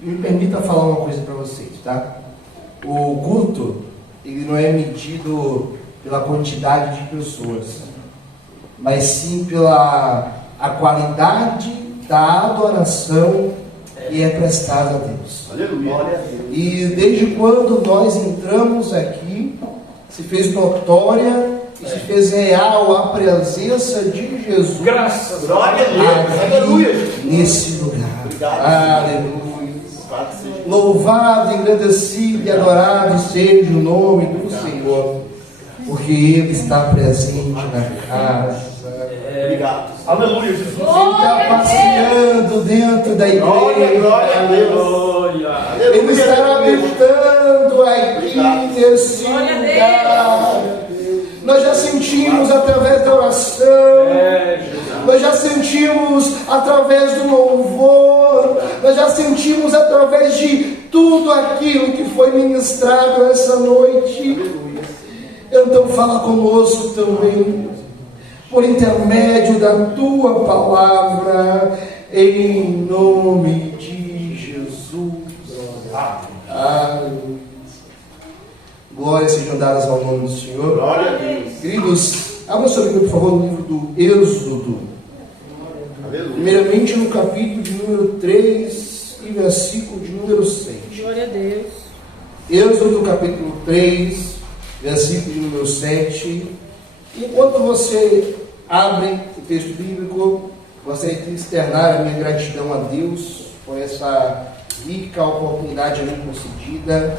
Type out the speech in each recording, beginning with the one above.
Me permita falar uma coisa para vocês, tá? O culto, ele não é medido pela quantidade de pessoas, mas sim pela a qualidade da adoração que é prestada a Deus. Aleluia. E desde quando nós entramos aqui, se fez notória e se fez real a presença de Jesus. Graças, glória a Deus. Aleluia. Nesse lugar. Obrigado. Aleluia. Louvado, engrandecido e adorado seja o nome do Senhor, porque Ele está presente na casa. Obrigado. Aleluia, Jesus. Ele está passeando dentro da igreja. Glória a Deus. Ele está habitando aqui nesse lugar. Nós já sentimos através da oração, nós já sentimos através do louvor, nós já sentimos através de tudo aquilo que foi ministrado essa noite. Então fala conosco também, por intermédio da Tua palavra, em nome de Jesus. Amém. Glórias sejam dadas ao nome do Senhor. Glória a Deus. Queridos, abra sua Bíblia, por favor, no livro do Êxodo. Aleluia. Primeiramente no capítulo de número 3 e versículo de número 7. Glória a Deus. Êxodo capítulo 3, versículo de número 7. Enquanto você abre o texto bíblico, gostaria de externar a minha gratidão a Deus por essa rica oportunidade a mim concedida.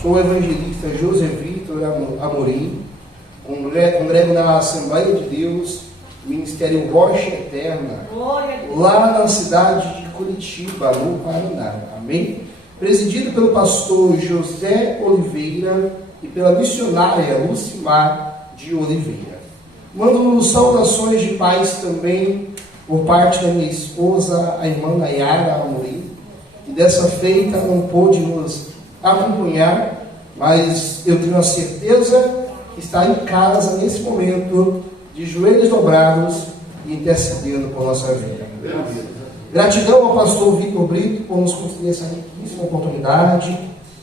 Sou o evangelista José Vitor Amorim, congrego na Assembleia de Deus, Ministério Rocha Eterna, lá na cidade de Curitiba, no Paraná. Amém? Presidido pelo pastor José Oliveira e pela missionária Lucimar de Oliveira. Mando saudações de paz também por parte da minha esposa, a irmã Nayara Amorim, que dessa feita não pôde nos acompanhar, mas eu tenho a certeza que está em casa nesse momento, de joelhos dobrados e intercedendo por nossa vida. Gratidão ao pastor Vitor Brito por nos conceder essa riquíssima oportunidade.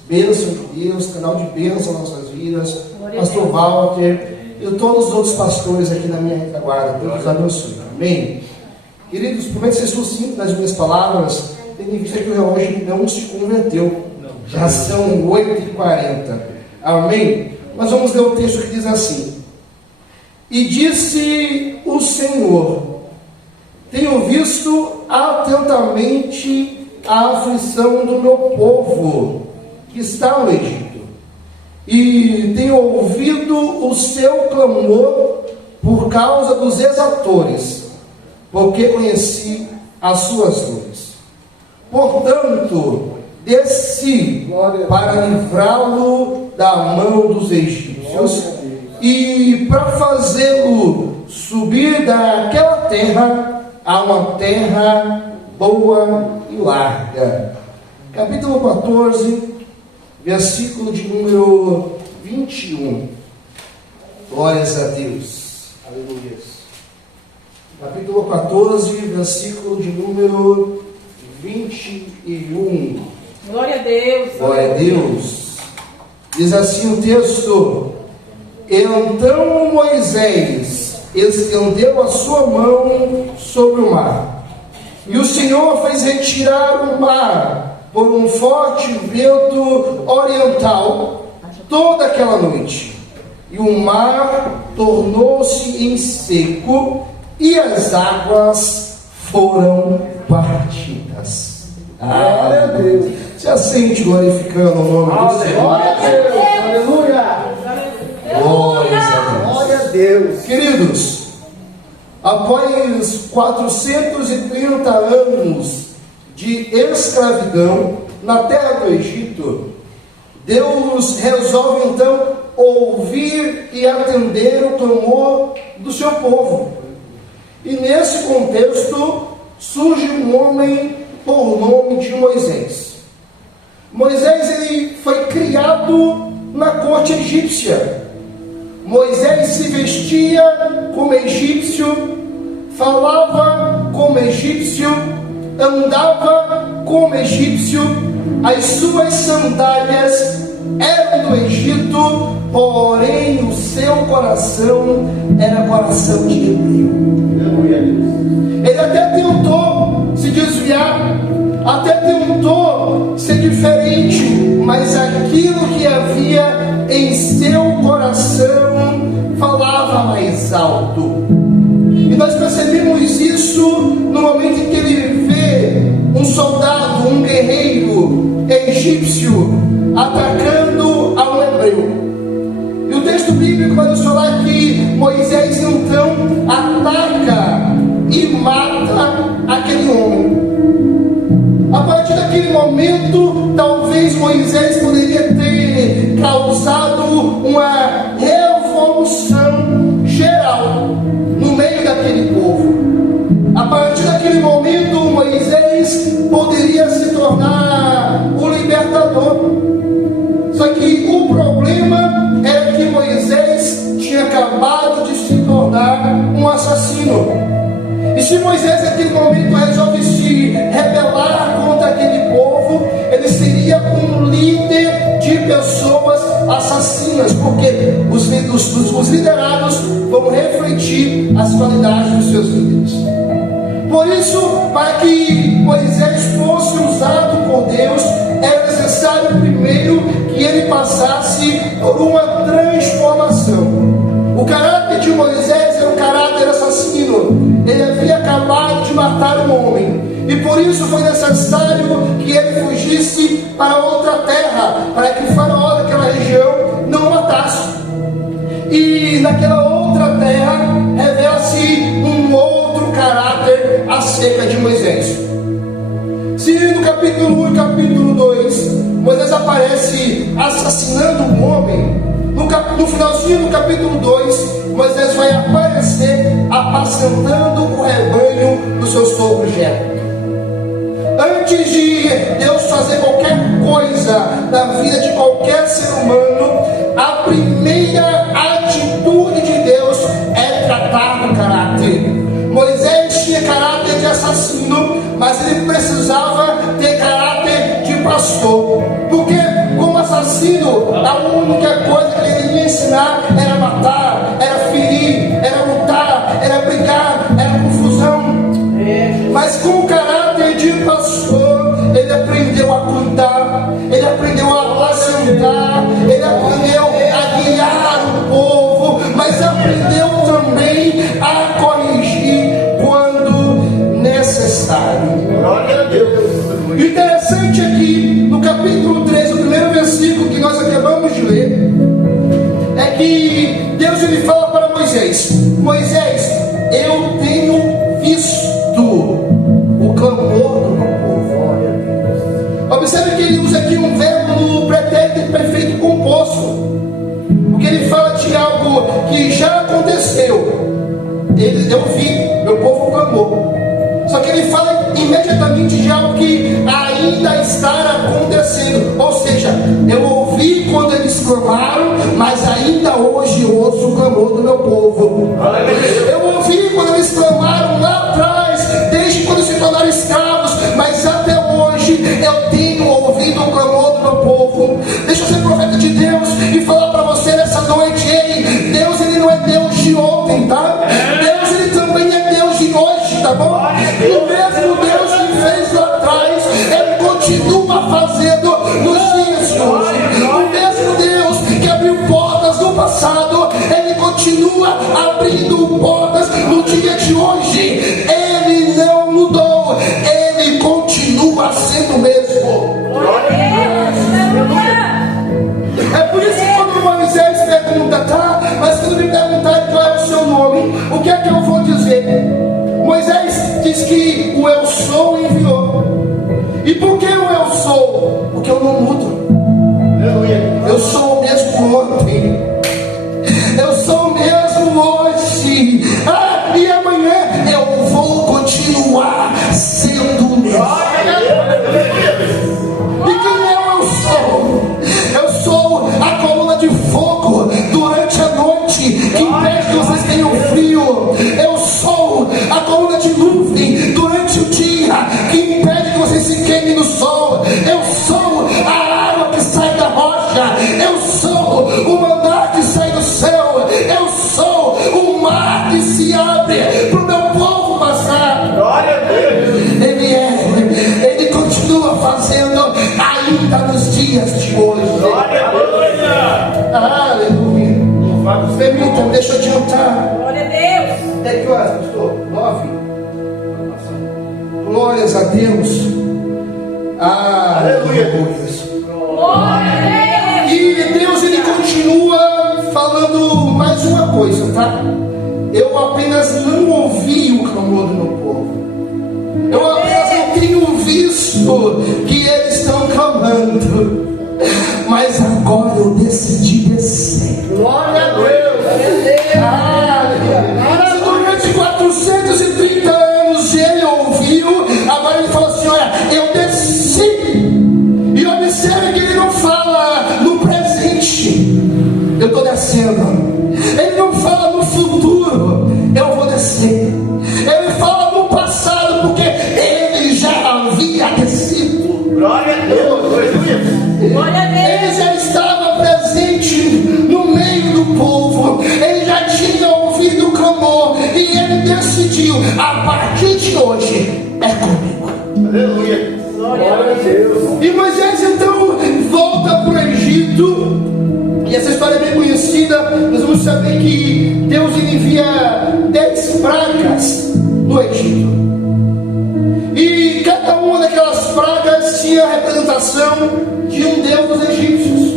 Bênção de Deus, canal de bênção nas nossas vidas. Pastor Walter e todos os outros pastores aqui na minha retaguarda. Deus os abençoe. Amém? Queridos, prometo ser sucinto nas minhas palavras, tendo em vista que o relógio não se converteu. Já são 8h40. Amém? Mas vamos ler o texto que diz assim: E disse o Senhor: Tenho visto atentamente a aflição do meu povo que está no Egito, e tenho ouvido o seu clamor por causa dos exatores, porque conheci as suas dores. Portanto, desci para livrá-lo da mão dos egípcios e para fazê-lo subir daquela terra a uma terra boa e larga. Capítulo 14, versículo de número 21. Glórias a Deus. Aleluia. Capítulo 14, versículo de número 21. Glória a Deus. Glória a Deus. Diz assim o texto: Então Moisés estendeu a sua mão sobre o mar, e o Senhor fez retirar o mar por um forte vento oriental toda aquela noite, e o mar tornou-se em seco, e as águas foram partidas. Glória a Deus. Se assente glorificando o nome do Senhor. Glória a Deus. Aleluia. Glória a Deus. Queridos, após 430 anos de escravidão na terra do Egito, Deus resolve então ouvir e atender o clamor do seu povo. E nesse contexto surge um homem por nome de Moisés. Moisés, ele foi criado na corte egípcia. Moisés se vestia como egípcio, falava como egípcio, andava como egípcio, as suas sandálias eram do Egito, porém o seu coração era coração de hebreu. Ele até tentou se desviar, até tentou ser diferente, mas aquilo que havia em seu coração falava mais alto. E nós percebemos isso no momento em que ele vê um soldado, um guerreiro egípcio atacando a um hebreu. E o texto bíblico vai nos falar que Moisés então ataca e mata aquele homem. A partir daquele momento, talvez Moisés poderia ter causado uma revolução geral no meio daquele povo. A partir daquele momento, Moisés poderia se tornar o libertador. Só que o problema era que Moisés tinha acabado de se tornar um assassino. E se Moisés naquele momento resolve se rebelar contra aquele povo, ele seria um líder de pessoas assassinas, porque os liderados vão refletir as qualidades dos seus líderes. Por isso, para que Moisés fosse usado por Deus, era necessário primeiro que ele passasse por uma transformação. O caráter de Moisés era um caráter assassino. Ele havia acabado de matar um homem, e por isso foi necessário que ele fugisse para outra terra, para que o faraó daquela região não o matasse. E naquela outra terra revela-se um outro caráter acerca de Moisés. Se no capítulo 1 e capítulo 2 Moisés aparece assassinando um homem, no finalzinho do capítulo 2 Moisés vai aparecer apacentando o rebanho do seu sogro Jetro. Antes de Deus fazer qualquer coisa na vida de qualquer ser humano, a primeira atitude de Deus é tratar do caráter. Moisés tinha caráter de assassino, mas ele precisava ter caráter de pastor. Porque como assassino, a única coisa que ele ia ensinar era matar, era ferir, era lutar, era brigar, era confusão. Mas com o caráter de pastor, ele aprendeu a cuidar, ele aprendeu a apacentar, ele aprendeu a guiar o povo, mas aprendeu também a corrigir quando necessário. Glória a Deus. Interessante aqui, no capítulo 3, o primeiro versículo que nós acabamos de ler, é que Deus ele fala para Moisés: Moisés, eu tenho visto o clamor do meu povo. Observe que ele usa aqui um verbo no pretérito perfeito composto, porque ele fala de algo que já aconteceu. Eu vi, meu povo clamou. Só que ele fala imediatamente de algo que ainda está acontecendo. Ou seja, eu ouvi quando eles clamaram, mas ainda hoje eu ouço o clamor do meu povo. Eu ouvi quando eles clamaram lá atrás, desde quando se tornaram escravos, mas até hoje eu tenho ouvido o clamor do meu povo. Deixa eu ser profeta de Deus e falar para você nessa noite: ei, Deus ele não é Deus de ontem, tá? Deus ele também é Deus de hoje, tá bom? O mesmo Deus que fez lá atrás, ele continua fazendo nos dias de hoje. O mesmo Deus que abriu portas no passado, ele continua abrindo portas no dia de hoje. Ele não mudou, ele continua sendo o mesmo. É por isso que quando Moisés pergunta, tá, mas quando me perguntar qual é o seu nome, o que é que eu vou dizer? Moisés diz que o eu sou enviou. E por que o eu sou? Porque eu não mudo. Eu sou o mesmo ontem, eu sou o mesmo hoje, e amanhã eu vou continuar sendo o mesmo. E quem eu sou? Eu sou a coluna de fogo durante a noite que impede que vocês tenham frio. Eu sou a coluna de nuvem durante o dia que impede que vocês se queimem no fazendo ainda nos dias de hoje. Glória a Deus. Aleluia. Permita-me, deixa eu adiantar. Glória a Deus. É que horas, pastor? 9. Glórias a Deus. Aleluia. Glória a Deus. E Deus, ele continua falando mais uma coisa, tá? Eu apenas não ouvi o clamor do meu povo. Eu apenas não tenho visto que eles estão clamando. Mas agora eu decidi descer. Glória a Deus. Se durante 430 anos ele ouviu, agora ele falou assim: olha, eu desci. E observe que ele não fala no presente, eu estou descendo. Ele não fala no futuro, eu vou descer. Ele fala no passado, porque ele já havia descido. Glória a Deus. Glória a Deus. Ele já estava presente no meio do povo. Ele já tinha ouvido o clamor. E ele decidiu: a partir de hoje é comigo. Aleluia. Glória a Deus. E Moisés então volta para o Egito. E essa história é bem conhecida. Nós vamos saber que Deus envia 10 pragas no Egito. E cada uma daquelas pragas tinha a representação de um deus dos egípcios.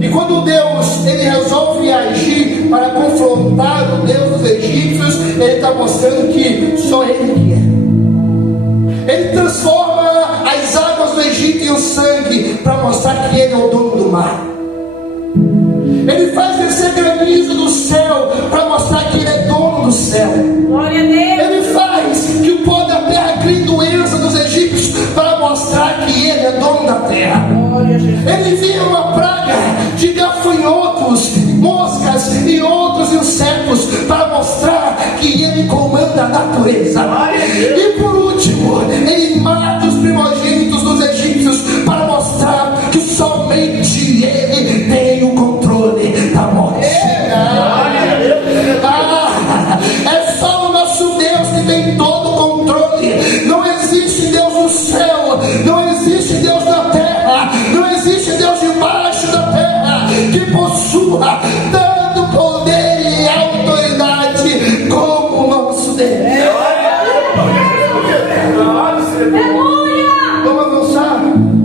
E quando Deus ele resolve agir para confrontar o Deus dos egípcios, ele está mostrando que só ele que é. Ele transforma as águas do Egito em sangue para mostrar que ele é o dono do mar. Ele faz descer granizo do céu para mostrar que ele é dono do céu. Glória a Deus. Ele faz que o pó da terra crie doença dos egípcios para mostrar que ele é dono da terra. Glória a Jesus. Ele envia uma praga de gafanhotos, moscas e outros insetos para mostrar que ele comanda a natureza. E por último, ele mata os primogênitos dos egípcios para mostrar que somente ele tem o controle da morte. É só o nosso Deus que tem todo o controle. Não existe Deus no céu, não existe Deus na terra, não existe Deus debaixo da terra que possua tanto poder e autoridade como o nosso Deus. Aleluia. Vamos avançar.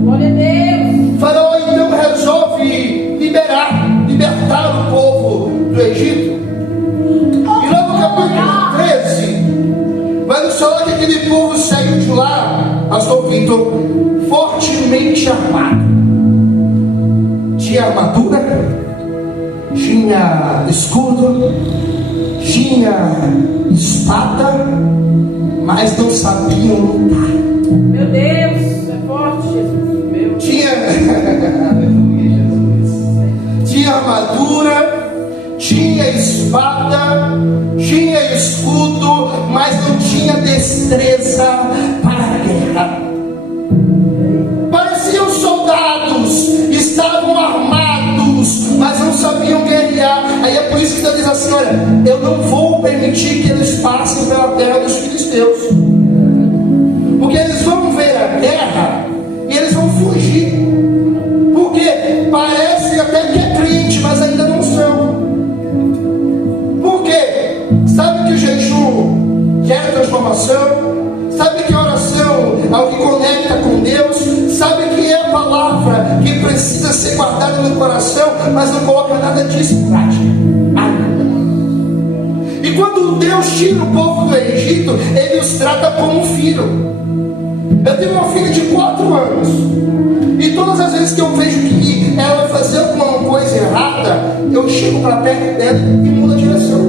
Glória a Deus. Faraó então resolve libertar o povo do Egito. E lá no capítulo 13, vai nos falar que aquele povo saiu de lá, pastor Vitor, fortemente armado. Tinha armadura, tinha escudo, tinha espada, mas não sabiam lutar. Meu Deus, é forte, Jesus. Meu Deus. Tinha armadura, tinha espada, tinha escudo, mas não tinha destreza para a guerra. Pareciam soldados, estavam armados, mas não sabiam guerrear. Aí é por isso que Deus diz assim: olha, eu não vou permitir que eles passem pela terra dos filisteus, porque eles vão ver a guerra e eles vão fugir, porque parece até que é crente, mas ainda não são. Por quê? Sabe que o jejum gera transformação, sabe que a oração é o que conecta com Deus, sabe que é a palavra que precisa ser guardada no coração, mas não coloca nada disso em prática ainda. E quando Deus tira o povo do Egito, ele os trata como um filho. Eu tenho uma filha de 4 anos, e todas as vezes que eu vejo que ela vai fazer alguma coisa errada, eu chego para perto dela e mudo a direção.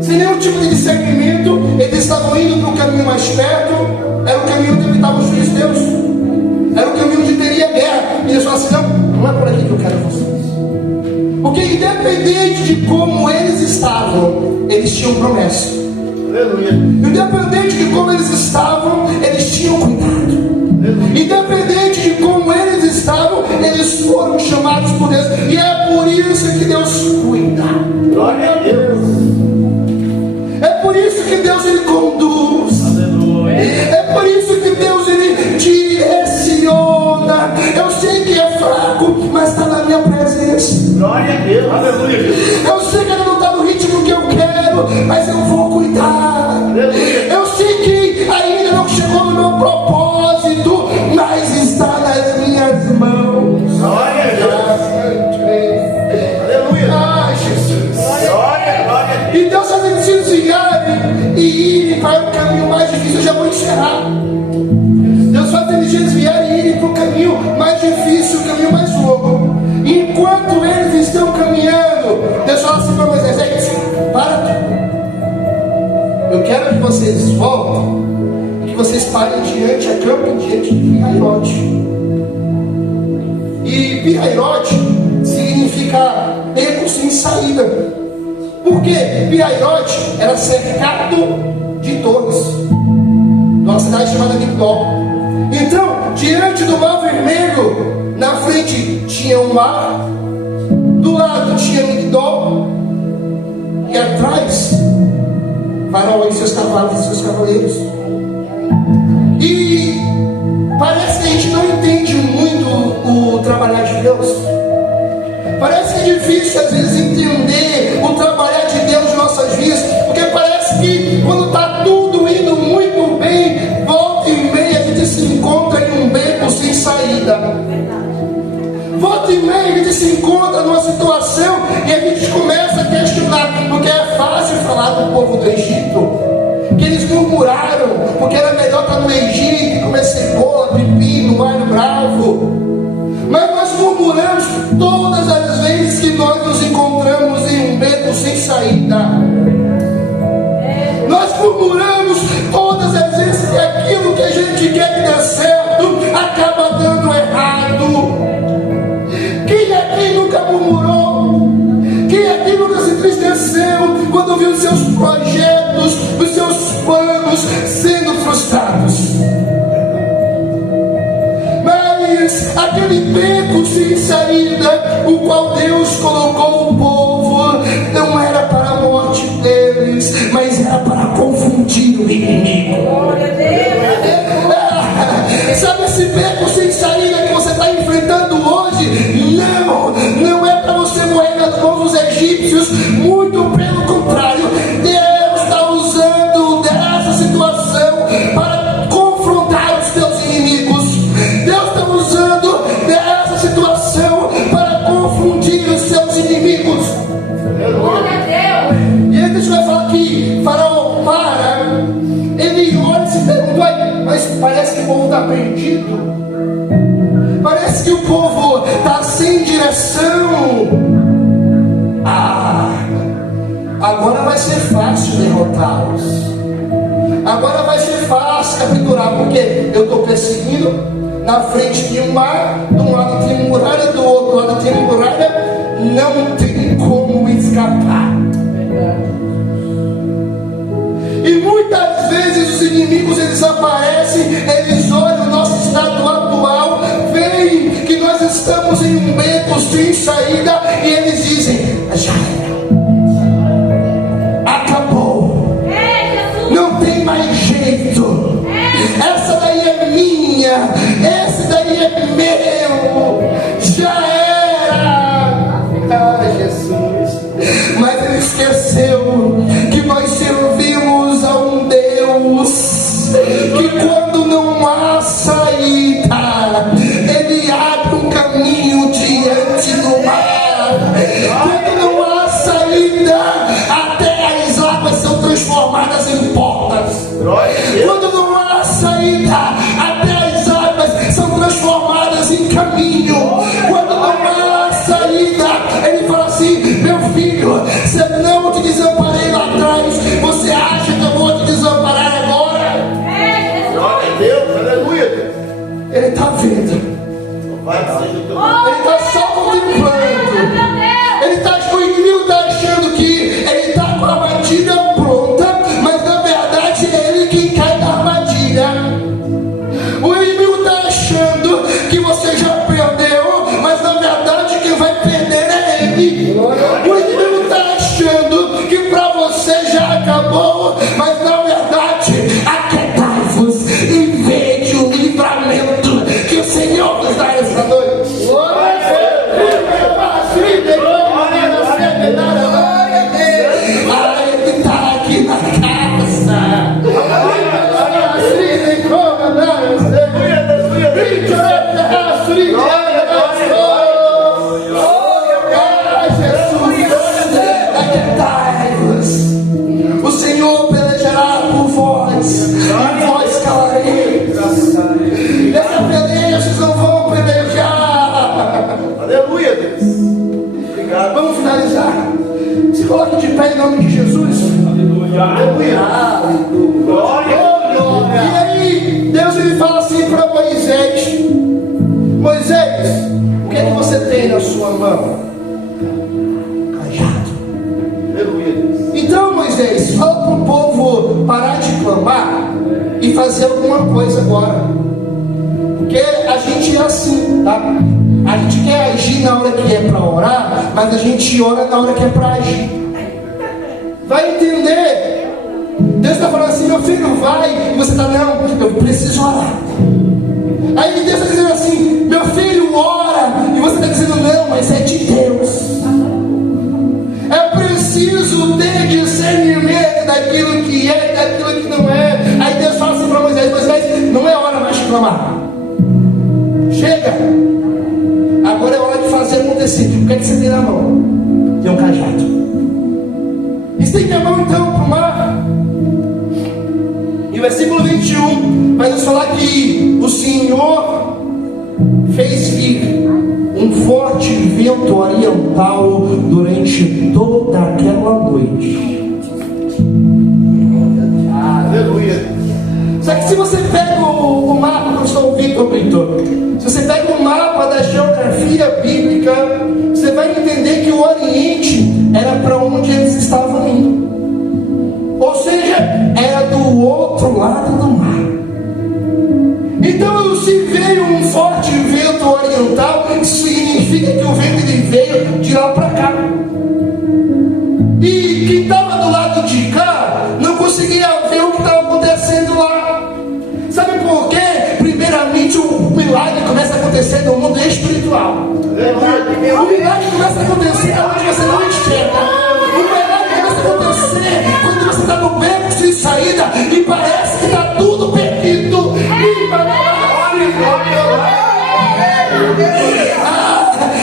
Sem nenhum tipo de discernimento, eles estavam indo para o caminho mais perto, era o caminho onde habitavam os filisteus, era o caminho onde teria guerra. E eles falaram assim: não é por aqui que eu quero vocês. Porque independente de como eles estavam, eles tinham promessa. Independente de como eles estavam, eles tinham cuidado. Independente de como eles estavam, eles foram chamados por Deus. E é por isso que Deus cuida. Glória a Deus. É por isso que Deus ele conduz. Aleluia. É por isso que Deus ele vocês parem diante, acampem diante de Pi-Hahirote. E Pi-Hahirote significa beco sem saída. Porque Pi-Hahirote era cercado de torres, numa cidade chamada Migdol. Então, diante do Mar Vermelho, na frente tinha o mar, do lado tinha Migdol, e atrás Faraó e seus cavalos e seus cavaleiros. E parece que a gente não entende muito o trabalhar de Deus. Parece que é difícil às vezes entender o trabalhar de Deus em nossas vidas, porque parece que quando está tudo indo muito bem, volta e meia a gente se encontra em um beco sem saída. Volta e meia a gente se encontra numa situação e a gente começa a questionar, porque é fácil falar do povo do Egito, que eles murmuraram, porque era melhor estar no Egito, comer cebola, pepino, alho bravo. Mas nós murmuramos todas as vezes que nós nos encontramos em um beco sem saída. Nós murmuramos todas as vezes que aquilo que a gente quer que dê certo acaba dando errado. Quem aqui nunca murmurou? Quem aqui nunca se entristeceu quando viu os seus projetos, os seus planos sendo frustrados? Mas aquele beco sem saída, o qual Deus colocou o povo, não era para a morte deles, mas era para confundir o inimigo. Glória a Deus. Sabe esse beco sem saída que você está enfrentando hoje? Não é para você morrer nas mãos dos egípcios, muito pelo contrário. Deus está usando dessa situação para confrontar os teus inimigos. Deus está usando dessa situação para confundir os seus inimigos. Glória a Deus. E aí deixa eu falar que Faraó para, ele olha e se pergunta, mas parece que o povo está perdido. Parece que o povo está sem direção. Agora vai ser fácil derrotá-los. Agora vai ser fácil capturar, porque eu estou perseguindo. Na frente tem um mar, de um lado tem muralha, do outro lado tem muralha. Não tem como escapar. E muitas vezes os inimigos eles aparecem, eles olham o nosso estado atual, veem que nós estamos em um beco sem saída e eles dizem: já era, acabou, não tem mais jeito, essa daí é minha, esse daí é meu, já era. Jesus, mas ele esqueceu que nós servimos a um Deus que quando não há saída, ele abre um caminho diante do mar. Quando não há saída, até as águas são transformadas em portas. Quando não há saída, até as águas são transformadas em caminho. Quando não há saída, ele fala assim: meu filho, se eu não te desamparei lá atrás, você acha que eu vou te desamparar agora? Glória a Deus, aleluia. Ele está vendo. Ele está só contemplando. Ele está, o inimigo está achando que ele está com a armadilha pronta, mas na verdade é ele quem cai na armadilha. O inimigo está achando que você já perdeu, mas na verdade quem vai perder é ele. O inimigo está achando que para você já acabou, mas na verdade aquietai-vos e vede o livramento que o Senhor nos dá esta noite. Ele está aqui na casa. O Senhor pelejará por vós, e vós calareis. Nessa peleja vocês não vão pelejar. Aleluia, Deus. Obrigado. Vamos finalizar. Se coloque de pé em nome de Jesus. Aleluia. Aleluia. Glória. E aí, Moisés, o que é que você tem na sua mão? Cajado. Aleluia, Deus. Então, Moisés, fala para o povo parar de clamar e fazer alguma coisa agora. Porque a gente é assim, tá? A gente quer agir na hora que é para orar, mas a gente ora na hora que é para agir. Vai entender? Deus está falando assim, meu filho, vai. E você está, não, eu preciso orar. Aí Deus está dizendo assim, meu filho, ora. E você está dizendo, não, mas é de Deus. É preciso ter discernimento daquilo que é e daquilo que não é. Aí Deus fala assim para Moisés, Moisés, não é hora mais de clamar. Chega. Agora é hora de fazer acontecer. O que é que você tem na mão? Tem um cajado. Estende a mão então para o mar. E o versículo 21 vai nos falar que o Senhor fez vir um forte vento oriental durante toda aquela noite. Aleluia. Só que se você pega o mapa, eu sou o Victor Brito, se você pega o mapa da geografia bíblica, você vai entender que o Oriente era para onde eles estavam indo. Ou seja, era do outro lado do mar. Então, se veio um forte vento oriental, isso significa que o vento ele veio de lá para cá. E quem estava do lado de cá não conseguia ver o que estava acontecendo lá. Sabe por quê? Primeiramente, o milagre começa a acontecer no mundo espiritual. O milagre começa a acontecer onde você não enxerga. O milagre começa a acontecer quando você está no beco sem saída e parece que está tudo perdido.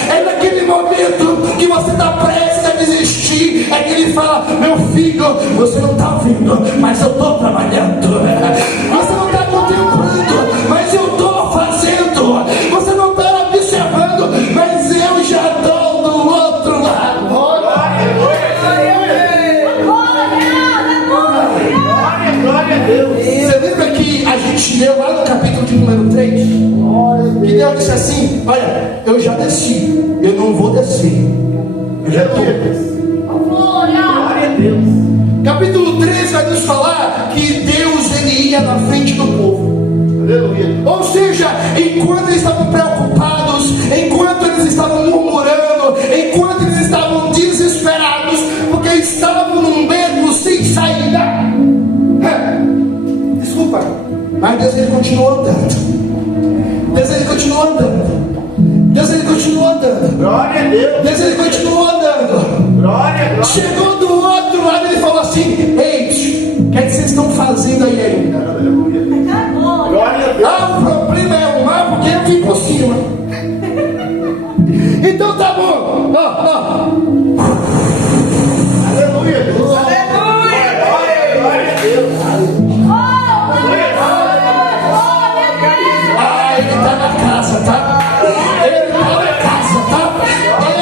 É naquele momento que você está prestes a desistir. É que ele fala, meu filho, você não está ouvindo, mas eu estou trabalhando. Você não está contemplando, mas eu estou fazendo. Você não está observando, mas eu já estou do outro lado. Glória a Deus. Você lembra que a gente leu lá no capítulo de número 3? Que Deus disse assim, olha, eu já desci, eu não vou descer. Eu já estou. Glória a Deus. Capítulo 3 vai nos falar que Deus ele ia na frente do povo. Aleluia. Ou seja, enquanto eles estavam preocupados, enquanto eles estavam murmurando, enquanto eles estavam desesperados, porque estavam num beco sem saída. Desculpa, mas Deus ele continuou andando. Deus ele continuou andando. Deus ele continuou andando. Glória a Deus. Deus ele continuou andando. Glória. Chegou do outro lado e ele falou assim, ei, o que é que vocês estão fazendo aí ainda? Aleluia. Glória a Deus. Ah, o problema é o mar porque eu vim por cima. Então tá bom. Aleluia, Deus. Aleluia. Glória a Deus. Ah, ele tá na casa, tá? Ele tá na casa, tá?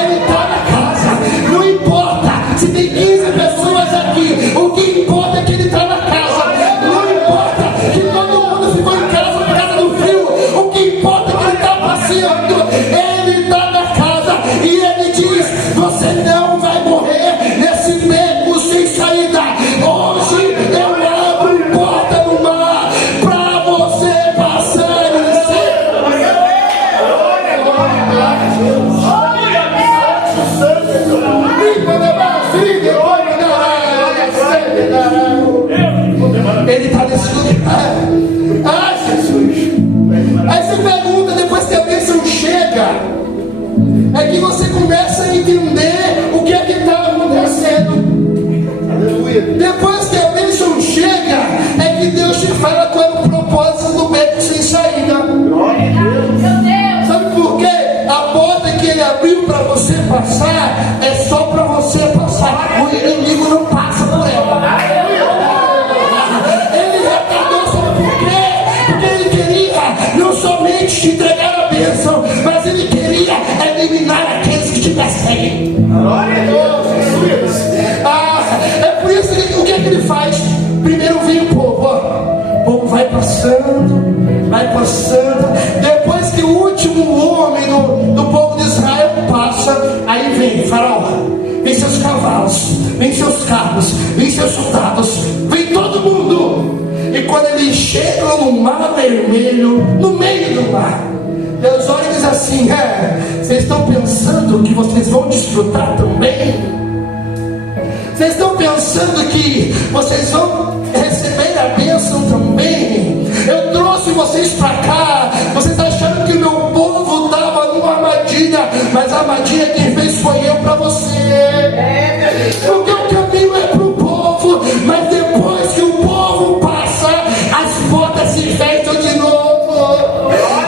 Ele tá na casa. Não importa se tem 15 pessoas aqui. O que importa é que ele tá na casa. Não importa que todo mundo ficou em casa por causa do frio. O que importa é que ele tá passeando. Ele tá na casa e ele diz, você não vai morrer nesse beco sem saída. Hoje eu abro porta no mar pra você passar. Ele está nesse lugar. Ah, Jesus. Aí você pergunta, depois que a bênção chega, é que você começa a entender o que é que está acontecendo. Aleluia. Depois que a bênção chega, é que Deus te fala qual é o propósito do beco sem saída. Glória a Deus. Sabe por quê? A porta que ele abriu para você passar é só para você passar. O inimigo não passa por ela. Ele retardou, sabe por quê? Porque ele queria não somente te entregar a bênção, mas ele queria eliminar aqueles que te perseguem. Glória a Deus. Ah, é por isso que o que é que ele cavalos, vem seus carros, vem seus soldados, vem todo mundo. E quando eles chegam no mar vermelho, no meio do mar, Deus olha e diz assim: vocês estão pensando que vocês vão desfrutar também? Vocês estão pensando que vocês vão receber a bênção também? Eu trouxe vocês para cá, vocês acharam que o meu povo estava numa armadilha, mas a armadilha quem fez foi eu para você. Porque o caminho é para o povo, mas depois que o povo passa, as portas se fecham de novo.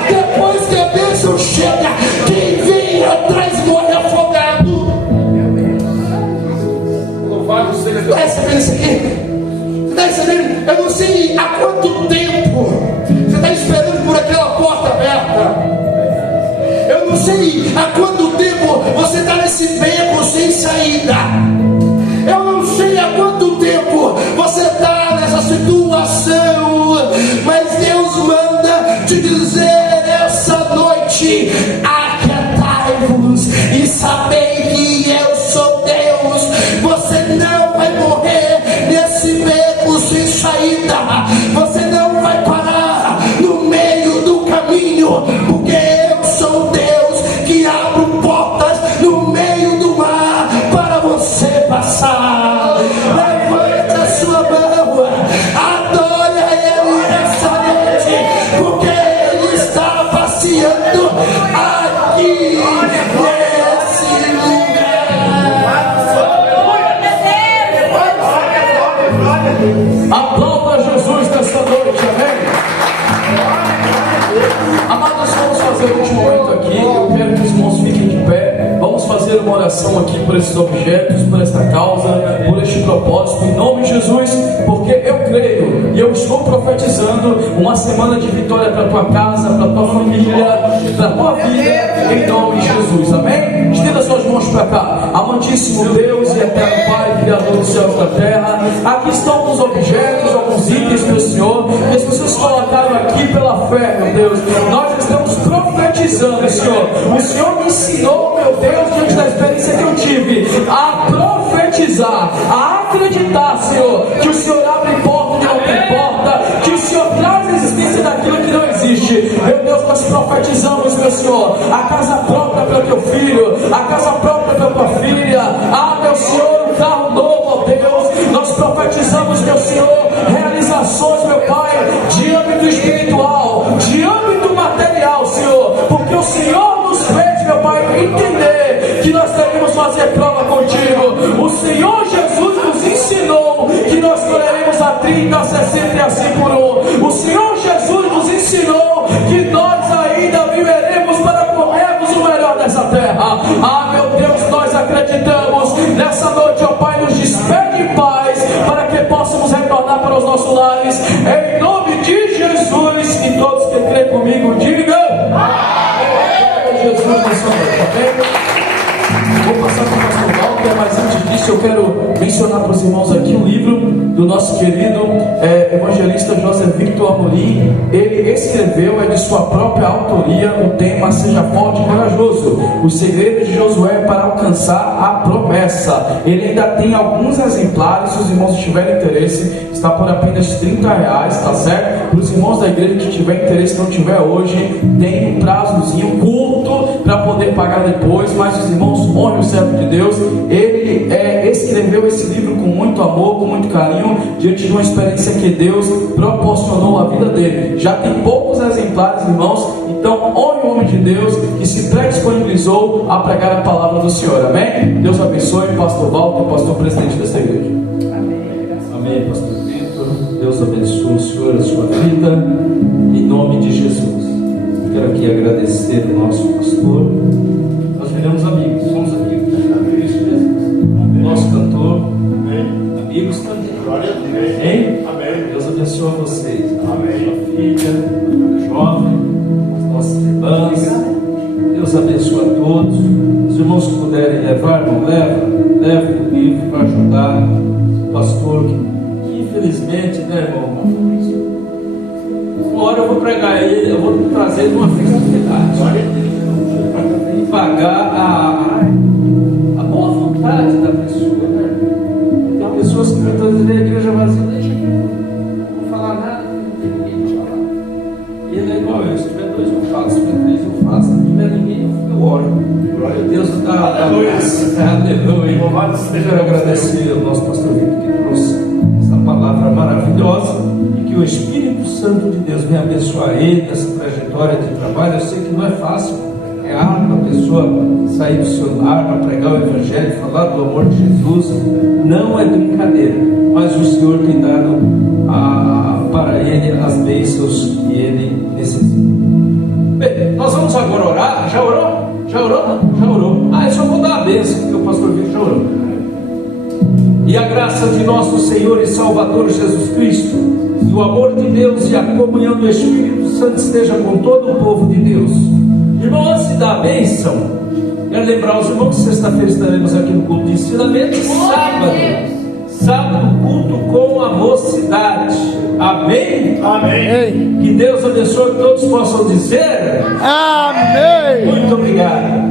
Depois que a bênção chega, quem vem atrás morre afogado. Louvado seja Deus. Está recebendo isso aqui? Você está recebendo? Eu não sei há quanto tempo você está esperando por aquela porta aberta. Eu não sei há quanto tempo você está nesse beco sem saída. Eu não sei há quanto tempo você está nessa situação, mas Deus manda te dizer essa noite: aquietai-vos e sabei que eu sou Deus. Você não vai morrer nesse beco sem saída. Você não vai parar no meio do caminho, porque eu sou Deus que abro portas no meio do mar para você passar. Levanta a sua mão, adora Ele essa noite, porque Ele está passeando aqui nesse lugar. Aplauda Jesus nessa noite, amém? Amados, vamos fazer o último momento aqui. Eu quero que os irmãos fiquem de pé. Vamos fazer uma oração aqui por esses objetos, por esta causa, por este propósito, em nome de Jesus, porque eu creio e eu estou profetizando uma semana de vitória para a tua casa, para a tua família, para a tua vida, em nome de Jesus, amém? Estenda suas mãos para cá. Amantíssimo Deus e eterno Pai, Criador dos céus e da terra, aqui estão alguns objetos, alguns itens, meu Senhor, que as pessoas colocaram aqui pela fé, meu Deus. Nós estamos profetizando, Senhor. O Senhor me ensinou, meu Deus, diante da experiência que eu tive, a profetizar, a acreditar, Senhor, que o Senhor abre porta onde não tem porta, que o Senhor traz a existência daquilo que não existe. Meu Deus, nós profetizamos, meu Senhor, a casa própria para teu filho, a casa própria para tua filha. Ah, meu Senhor, um carro novo, ó Deus. Nós profetizamos, meu Senhor, realizações, meu Pai, de âmbito espiritual, de âmbito material, Senhor, porque o Senhor nos fez, meu Pai, entender que nós devemos fazer prova contigo. O Senhor Jesus nos ensinou que nós colheremos a 30, a 60 e a 100 por um. O Senhor Jesus nos ensinou que nós ainda viveremos para comermos o melhor dessa terra. Ah, meu Deus, nós acreditamos. Nessa noite, ó Pai, nos despede em paz, para que possamos retornar para os nossos lares, em nome de Jesus. E todos que creem comigo, digam Jesus nessa noite, amém? Vou passar para o pastor Walter, mas antes disso eu quero mencionar para os irmãos aqui o livro do nosso querido evangelista José Victor Amorim. Ele escreveu, é de sua própria autoria, o tema Seja Forte e Corajoso, os segredos de Josué para alcançar a promessa. Ele ainda tem alguns exemplares, se os irmãos tiverem interesse, está por apenas R$30, tá certo? Para os irmãos da igreja que tiver interesse, não tiver hoje, tem um prazozinho curto para poder pagar depois, mas os irmãos honrem o servo de Deus. Ele escreveu esse livro com muito amor, com muito carinho, diante de uma experiência que Deus proporcionou à vida dele. Já tem poucos exemplares, irmãos, então honre o homem de Deus que se pré-disponibilizou a pregar a palavra do Senhor, amém? Deus abençoe, pastor Walter, pastor presidente desta igreja. Amém, pastor Vitor. Deus abençoe o Senhor, a sua vida, em nome de Jesus. Quero aqui agradecer o nosso pastor. Nós viramos amigos, somos amigos. Isso mesmo. Nosso cantor, amigos também. Glória a Deus. Amém? Amém. Deus abençoe vocês. Amém. Sua filha, a jovem, as nossas irmãs. Deus abençoe a todos. Os irmãos que puderem levar, não leve o livro para ajudar o pastor que infelizmente, né, irmão? Uma hora eu vou pregar ele, eu vou trazer ele numa festividade e pagar a boa vontade da pessoa, né? fala. Se não tiver ninguém, eu oro. Glória a Deus da graça. Aleluia. Eu quero agradecer ao nosso pastor Vitor que trouxe essa palavra maravilhosa e que o Espírito Santo de Deus venha abençoar ele nessa trajetória de trabalho. Eu sei que não é fácil, é árduo a pessoa sair do seu lar para pregar o Evangelho, falar do amor de Jesus. Não é brincadeira, mas o Senhor tem dado para ele as bênçãos que ele necessita. Bem, nós vamos agora orar. Já orou? Já orou? Não? Já orou. Eu só vou dar a bênção, porque o pastor Vitor já orou. E a graça de nosso Senhor e Salvador Jesus Cristo, e o amor de Deus e a comunhão do Espírito Santo esteja com todo o povo de Deus. Irmão, antes de dar a bênção, quero lembrar os irmãos que sexta-feira estaremos aqui no culto de ensinamento. Sábado, culto com a mocidade. Amém? Amém. Que Deus abençoe, que todos possam dizer Amém. muito obrigado.